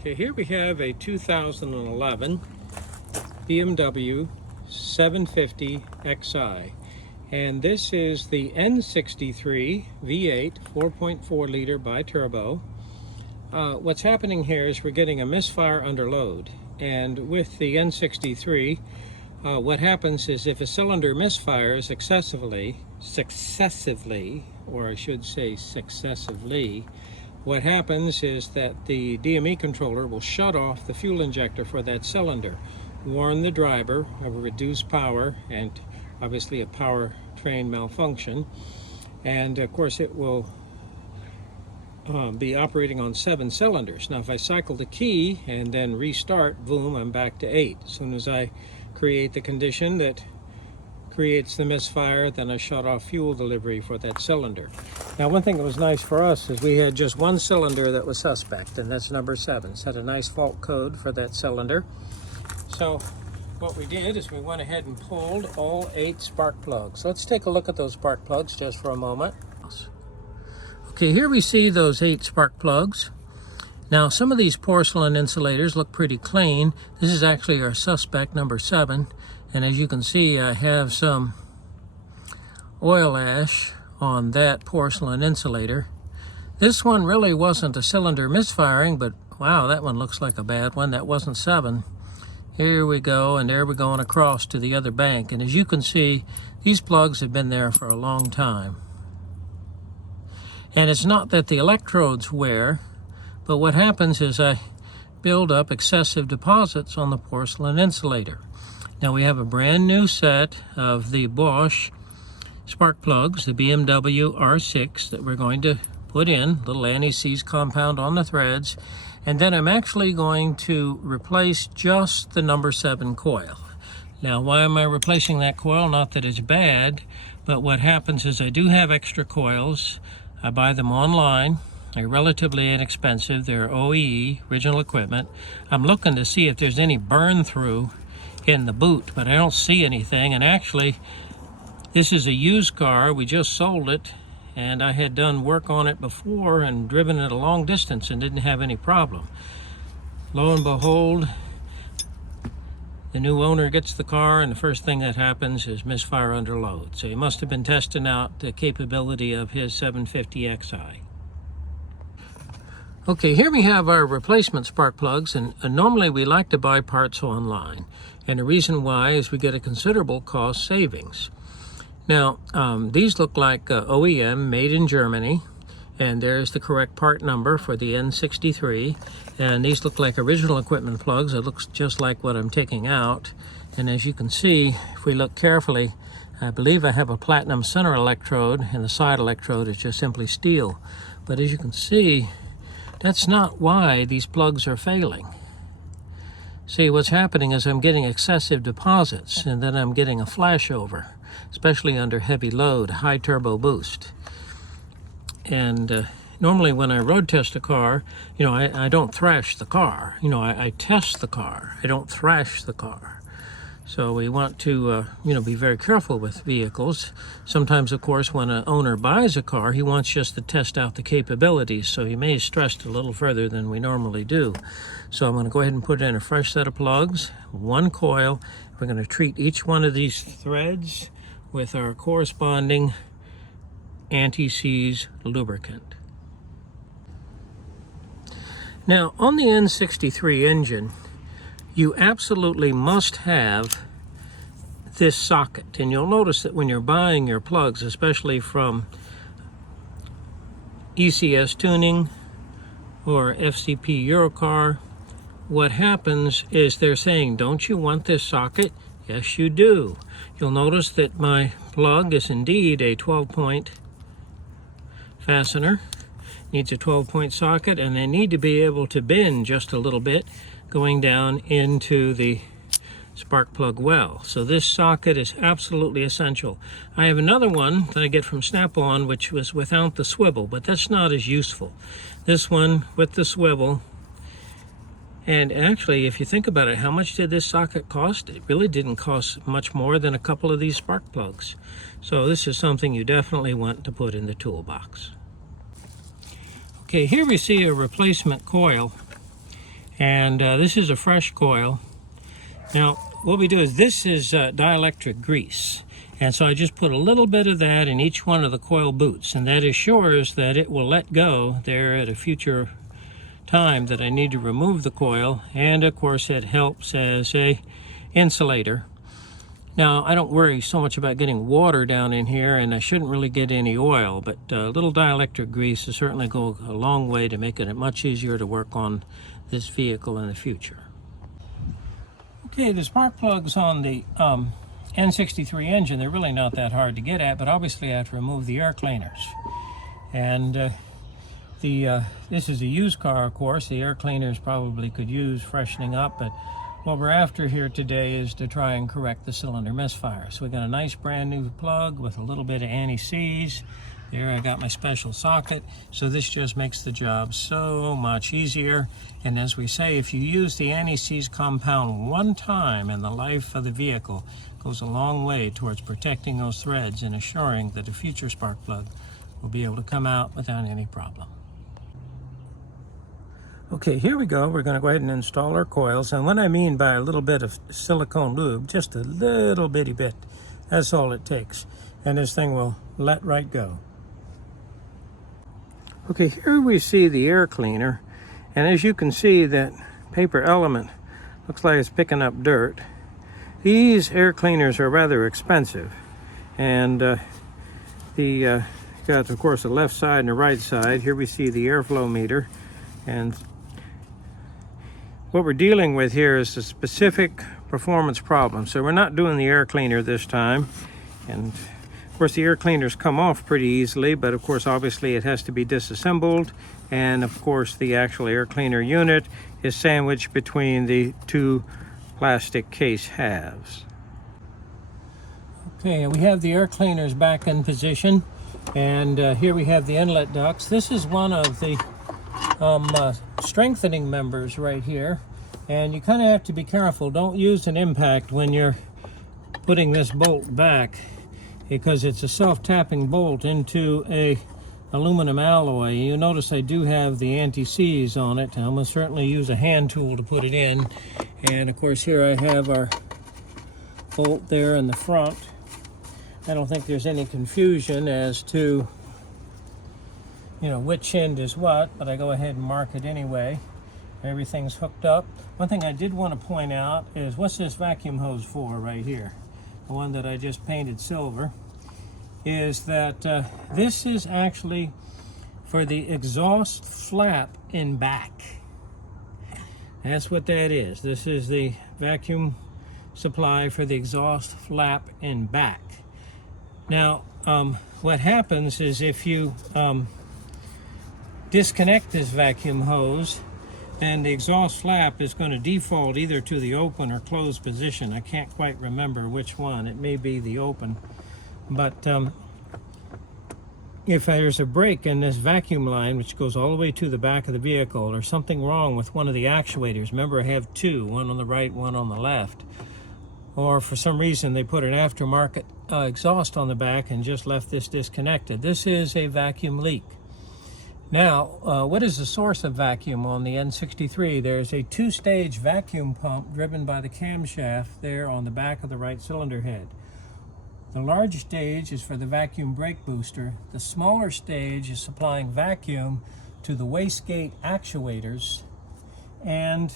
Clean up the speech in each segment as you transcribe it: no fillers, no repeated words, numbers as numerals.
Okay, here we have a 2011 BMW 750 Xi, and this is the N63 V8 4.4 liter bi-turbo. What's happening here is we're getting a misfire under load, and with the N63 what happens is if a cylinder misfires successively, or I should say successively, what happens is that the DME controller will shut off the fuel injector for that cylinder, warn the driver of a reduced power and obviously a powertrain malfunction, and of course it will be operating on 7 cylinders. Now if I cycle the key and then restart, boom, I'm back to 8. As soon as I create the condition that creates the misfire, then I shut off fuel delivery for that cylinder. Now one thing that was nice for us is we had just one cylinder that was suspect, and that's number 7. Set a nice fault code for that cylinder. So what we did is we went ahead and pulled all 8 spark plugs. Let's take a look at those spark plugs just for a moment. Okay, here we see those 8 spark plugs. Now some of these porcelain insulators look pretty clean. This is actually our suspect, number 7. And as you can see, I have some oil ash on that porcelain insulator. This one really wasn't a cylinder misfiring, but wow, that one looks like a bad one. That wasn't 7. Here we go, and there we're going across to the other bank. And as you can see, these plugs have been there for a long time. And it's not that the electrodes wear, but what happens is I build up excessive deposits on the porcelain insulator. Now we have a brand new set of the Bosch spark plugs, the BMW R6, that we're going to put in, little anti-seize compound on the threads, and then I'm actually going to replace just the number 7 coil. Now why am I replacing that coil? Not that it's bad, but what happens is I do have extra coils. I buy them online. They're relatively inexpensive. They're OEE, original equipment. I'm looking to see if there's any burn through in the boot, but I don't see anything. And actually, this is a used car. We just sold it, and I had done work on it before and driven it a long distance and didn't have any problem. Lo and behold, the new owner gets the car, and the first thing that happens is misfire under load. So he must have been testing out the capability of his 750 Xi. Okay, here we have our replacement spark plugs, and normally we like to buy parts online. And the reason why is we get a considerable cost savings. Now, these look like OEM, made in Germany, and there's the correct part number for the N63. And these look like original equipment plugs. It looks just like what I'm taking out. And as you can see, if we look carefully, I believe I have a platinum center electrode, and the side electrode is just simply steel. But as you can see, that's not why these plugs are failing. See, what's happening is I'm getting excessive deposits, and then I'm getting a flashover, especially under heavy load, high turbo boost. And normally when I road test a car, you know, I don't thrash the car. You know, I test the car. I don't thrash the car. So we want to, you know, be very careful with vehicles. Sometimes, of course, when an owner buys a car, he wants just to test out the capabilities. So he may stress it a little further than we normally do. So I'm going to go ahead and put in a fresh set of plugs, 1 coil. We're going to treat each one of these threads with our corresponding anti-seize lubricant. Now, on the N63 engine, you absolutely must have this socket. And you'll notice that when you're buying your plugs, especially from ECS Tuning or FCP Eurocar, what happens is they're saying, don't you want this socket? Yes, you do. You'll notice that my plug is indeed a 12-point fastener. Needs a 12-point socket, and they need to be able to bend just a little bit going down into the spark plug well. So this socket is absolutely essential. I have another one that I get from Snap-on, which was without the swivel, but that's not as useful. This one with the swivel, and actually, if you think about it, how much did this socket cost? It really didn't cost much more than a couple of these spark plugs. So this is something you definitely want to put in the toolbox. Okay, here we see a replacement coil, And this is a fresh coil. Now, what we do is, this is dielectric grease. And so I just put a little bit of that in each one of the coil boots, and that assures that it will let go there at a future time that I need to remove the coil. And of course it helps as a insulator. Now, I don't worry so much about getting water down in here, and I shouldn't really get any oil, but a little dielectric grease will certainly go a long way to making it much easier to work on this vehicle in the future. Okay, the spark plugs on the N63 engine, they're really not that hard to get at, but obviously I have to remove the air cleaners. And this is a used car, of course. The air cleaners probably could use freshening up, but what we're after here today is to try and correct the cylinder misfire. So we got a nice brand new plug with a little bit of anti-seize. There, I got my special socket. So this just makes the job so much easier. And as we say, if you use the anti-seize compound one time in the life of the vehicle, it goes a long way towards protecting those threads and assuring that a future spark plug will be able to come out without any problem. Okay, here we go. We're going to go ahead and install our coils. And what I mean by a little bit of silicone lube, just a little bitty bit, that's all it takes. And this thing will let right go. Okay, here we see the air cleaner. And as you can see, that paper element looks like it's picking up dirt. These air cleaners are rather expensive. And got, of course, the left side and the right side. Here we see the airflow meter. And what we're dealing with here is a specific performance problem. So we're not doing the air cleaner this time. And of course the air cleaners come off pretty easily, but of course obviously it has to be disassembled. And of course the actual air cleaner unit is sandwiched between the two plastic case halves. Okay, we have the air cleaners back in position. And here we have the inlet ducts. This is one of the strengthening members right here, and you kind of have to be careful. Don't use an impact when you're putting this bolt back, because it's a self-tapping bolt into a aluminum alloy. You notice I do have the anti-seize on it. I'm going to certainly use a hand tool to put it in. And of course here I have our bolt there in the front. I don't think there's any confusion as to which end is what, but I go ahead and mark it anyway. Everything's hooked up. One thing I did want to point out is, what's this vacuum hose for right here? The one that I just painted silver. Is that this is actually for the exhaust flap in back. That's what that is. This is the vacuum supply for the exhaust flap in back. Now, what happens is, if you disconnect this vacuum hose, and the exhaust flap is going to default either to the open or closed position. I can't quite remember which one. It may be the open. But if there's a break in this vacuum line, which goes all the way to the back of the vehicle, or something wrong with one of the actuators, remember I have two, one on the right, one on the left, or for some reason they put an aftermarket exhaust on the back and just left this disconnected, this is a vacuum leak. Now, what is the source of vacuum on the N63? There's a two-stage vacuum pump driven by the camshaft there on the back of the right cylinder head. The large stage is for the vacuum brake booster. The smaller stage is supplying vacuum to the wastegate actuators and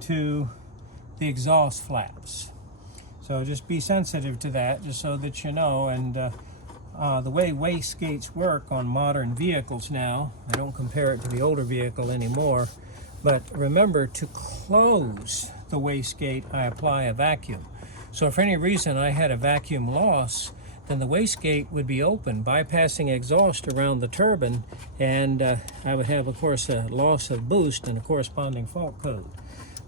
to the exhaust flaps. So just be sensitive to that, just so that you know. And the way wastegates work on modern vehicles now, I don't compare it to the older vehicle anymore, but remember, to close the wastegate, I apply a vacuum. So if for any reason I had a vacuum loss, then the wastegate would be open, bypassing exhaust around the turbine, and I would have, of course, a loss of boost and a corresponding fault code.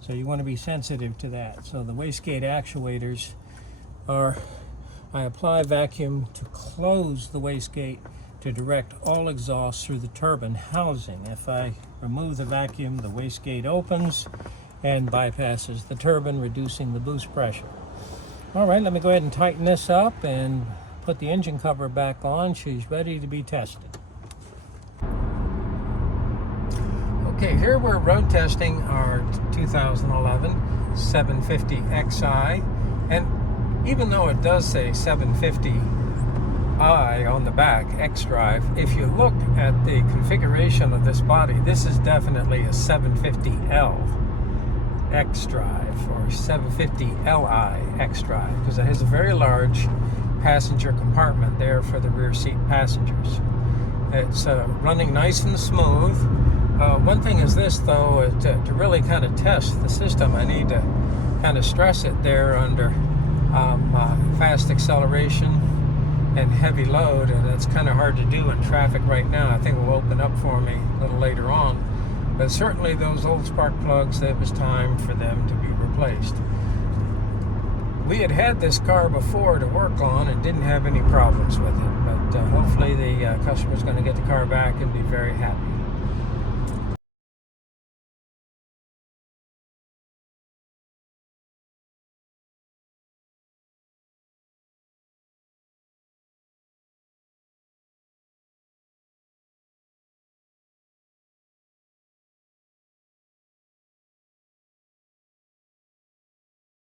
So you want to be sensitive to that. So the wastegate actuators are, I apply vacuum to close the wastegate to direct all exhaust through the turbine housing. If I remove the vacuum, the wastegate opens and bypasses the turbine, reducing the boost pressure. All right, let me go ahead and tighten this up and put the engine cover back on. She's ready to be tested. Okay, here we're road testing our 2011 750xi, and even though it does say 750i on the back, xDrive, if you look at the configuration of this body, this is definitely a 750L xDrive or 750Li xDrive, because it has a very large passenger compartment there for the rear seat passengers. It's running nice and smooth. One thing is this, though, to really kind of test the system, I need to kind of stress it there under fast acceleration and heavy load, and it's kind of hard to do in traffic right now. I think it will open up for me a little later on. But certainly those old spark plugs, it was time for them to be replaced. We had this car before to work on and didn't have any problems with it, but hopefully the customer's going to get the car back and be very happy.